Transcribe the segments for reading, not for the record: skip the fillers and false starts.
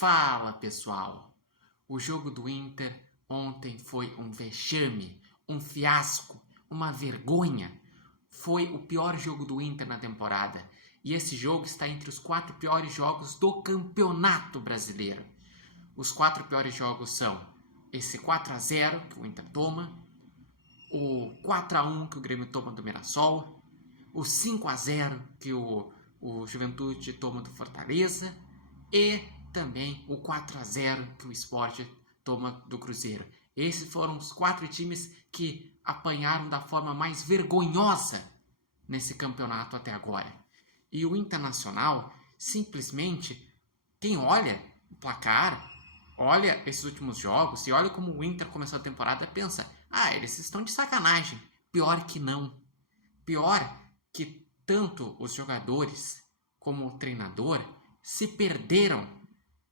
Fala, pessoal! O jogo do Inter ontem foi um vexame, um fiasco, uma vergonha. Foi o pior jogo do Inter na temporada. E esse jogo está entre os 4 piores jogos do Campeonato Brasileiro. Os 4 piores jogos são esse 4-0 que o Inter toma, o 4-1 que o Grêmio toma do Mirassol, o 5-0 que o Juventude toma do Fortaleza e também o 4-0 que o Sport toma do Cruzeiro. Esses foram os 4 times que apanharam da forma mais vergonhosa nesse campeonato até agora. E o Internacional, simplesmente, quem olha o placar, olha esses últimos jogos e olha como o Inter começou a temporada, pensa, eles estão de sacanagem. Pior que não. Pior que tanto os jogadores como o treinador se perderam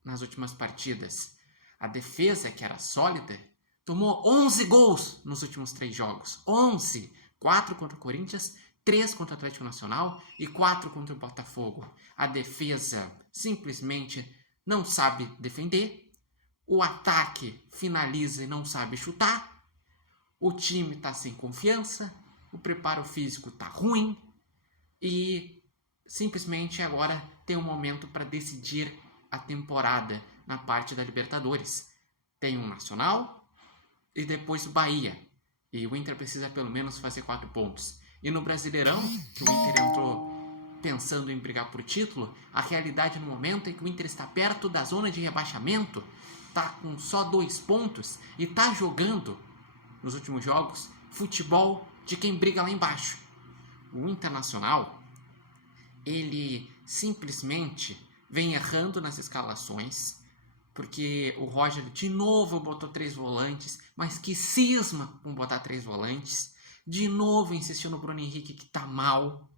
nas últimas partidas. A defesa, que era sólida, tomou 11 gols nos últimos 3 jogos. 11! 4 contra o Corinthians, 3 contra o Atlético Nacional e 4 contra o Botafogo. A defesa simplesmente não sabe defender. O ataque finaliza e não sabe chutar. O time está sem confiança. O preparo físico está ruim. E simplesmente agora tem um momento para decidir a temporada na parte da Libertadores. Tem um Nacional e depois o Bahia. E o Inter precisa pelo menos fazer 4 pontos. E no Brasileirão, que o Inter entrou pensando em brigar por título, a realidade no momento é que o Inter está perto da zona de rebaixamento, está com só 2 pontos e está jogando, nos últimos jogos, futebol de quem briga lá embaixo. O Internacional, ele simplesmente vem errando nas escalações, porque o Roger de novo botou 3 volantes, mas que cisma com botar 3 volantes. De novo insistiu no Bruno Henrique, que tá mal.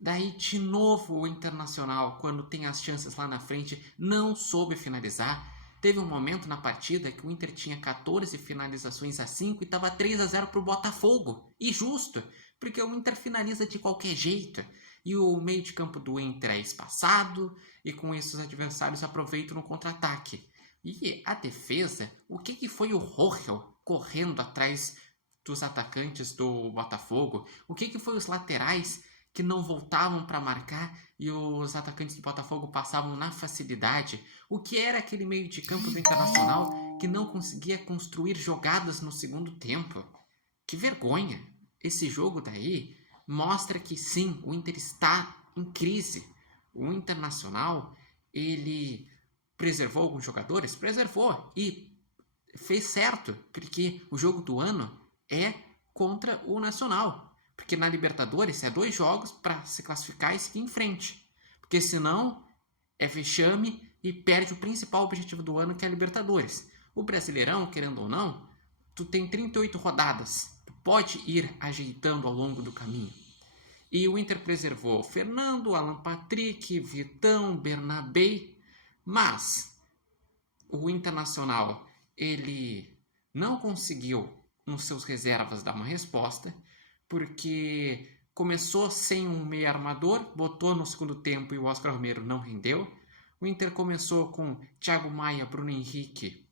Daí, de novo, o Internacional, quando tem as chances lá na frente, não soube finalizar. Teve um momento na partida que o Inter tinha 14 finalizações a 5 e estava 3-0 pro Botafogo. E justo, porque o Inter finaliza de qualquer jeito. E o meio de campo do Inter é espaçado, e com isso os adversários aproveitam no contra-ataque. E a defesa, o que foi o Rochel correndo atrás dos atacantes do Botafogo? O que foi os laterais que não voltavam para marcar e os atacantes do Botafogo passavam na facilidade? O que era aquele meio de campo do Internacional que não conseguia construir jogadas no segundo tempo? Que vergonha! Esse jogo daí mostra que sim, o Inter está em crise. O Internacional, ele preservou alguns jogadores? Preservou e fez certo, porque o jogo do ano é contra o Nacional. Porque na Libertadores é 2 jogos para se classificar e seguir em frente. Porque senão é vexame e perde o principal objetivo do ano, que é a Libertadores. O Brasileirão, querendo ou não, tu tem 38 rodadas. Tu pode ir ajeitando ao longo do caminho. E o Inter preservou Fernando, Alan Patrick, Vitão, Bernabé. Mas o Internacional, ele não conseguiu, nos seus reservas, dar uma resposta, porque começou sem um meio armador, botou no segundo tempo e o Oscar Romero não rendeu. O Inter começou com Thiago Maia, Bruno Henrique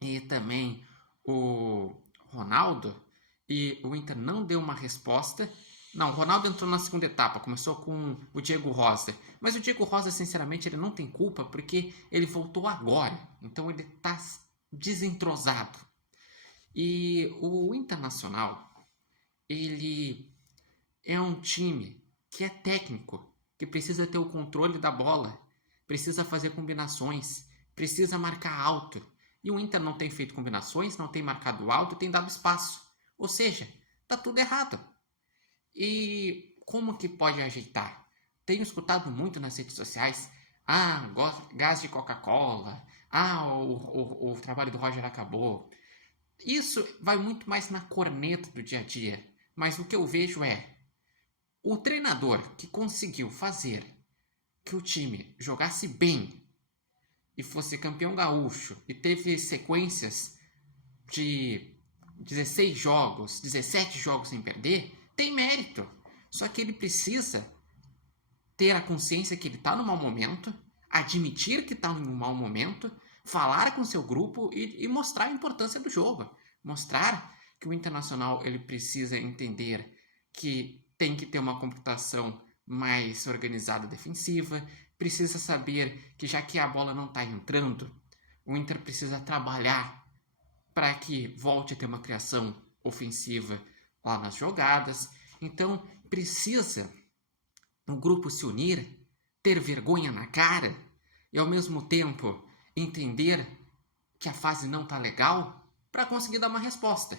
e também o Ronaldo, e o Inter não deu uma resposta. Não, o Ronaldo entrou na segunda etapa, começou com o Diego Rosa. Mas o Diego Rosa, sinceramente, ele não tem culpa, porque ele voltou agora. Então ele está desentrosado. E o Internacional, ele é um time que é técnico, que precisa ter o controle da bola, precisa fazer combinações, precisa marcar alto. E o Inter não tem feito combinações, não tem marcado alto, tem dado espaço. Ou seja, tá tudo errado. E como que pode ajeitar? Tenho escutado muito nas redes sociais, gás de Coca-Cola, o trabalho do Roger acabou. Isso vai muito mais na corneta do dia a dia. Mas o que eu vejo é o treinador que conseguiu fazer que o time jogasse bem e fosse campeão gaúcho e teve sequências de 16 jogos, 17 jogos sem perder, tem mérito. Só que ele precisa ter a consciência que ele está no mau momento, admitir que está em um mau momento, falar com seu grupo e mostrar a importância do jogo. Mostrar que o Internacional ele precisa entender que tem que ter uma computação mais organizada defensiva, precisa saber que já que a bola não está entrando, o Inter precisa trabalhar para que volte a ter uma criação ofensiva lá nas jogadas. Então precisa o grupo se unir, ter vergonha na cara e ao mesmo tempo entender que a fase não tá legal para conseguir dar uma resposta.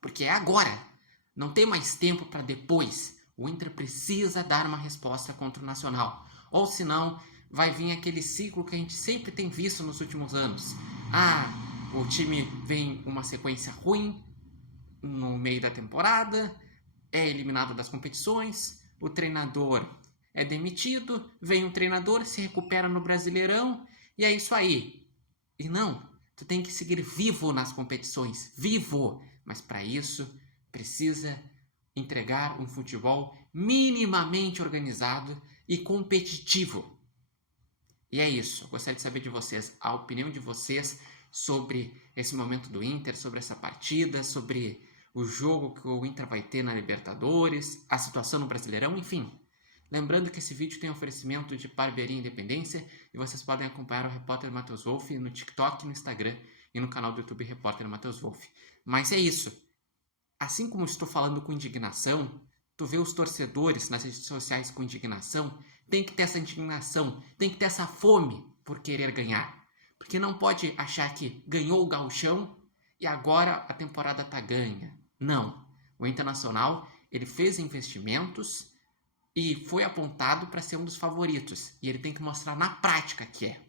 Porque é agora, não tem mais tempo para depois. O Inter precisa dar uma resposta contra o Nacional. Ou senão vai vir aquele ciclo que a gente sempre tem visto nos últimos anos. O time vem uma sequência ruim no meio da temporada, é eliminado das competições, o treinador é demitido, vem um treinador, se recupera no Brasileirão e é isso aí. E não, tu tem que seguir vivo nas competições, vivo, mas para isso precisa entregar um futebol minimamente organizado e competitivo. E é isso, eu gostaria de saber de vocês, a opinião de vocês sobre esse momento do Inter, sobre essa partida, sobre o jogo que o Inter vai ter na Libertadores, a situação no Brasileirão, enfim. Lembrando que esse vídeo tem oferecimento de Barbearia Independência e vocês podem acompanhar o Repórter Matheus Wolff no TikTok, no Instagram e no canal do YouTube Repórter Matheus Wolff. Mas é isso. Assim como estou falando com indignação, tu vê os torcedores nas redes sociais com indignação, tem que ter essa indignação, tem que ter essa fome por querer ganhar. Porque não pode achar que ganhou o gauchão e agora a temporada tá ganha. Não. O Internacional, ele fez investimentos e foi apontado para ser um dos favoritos. E ele tem que mostrar na prática que é.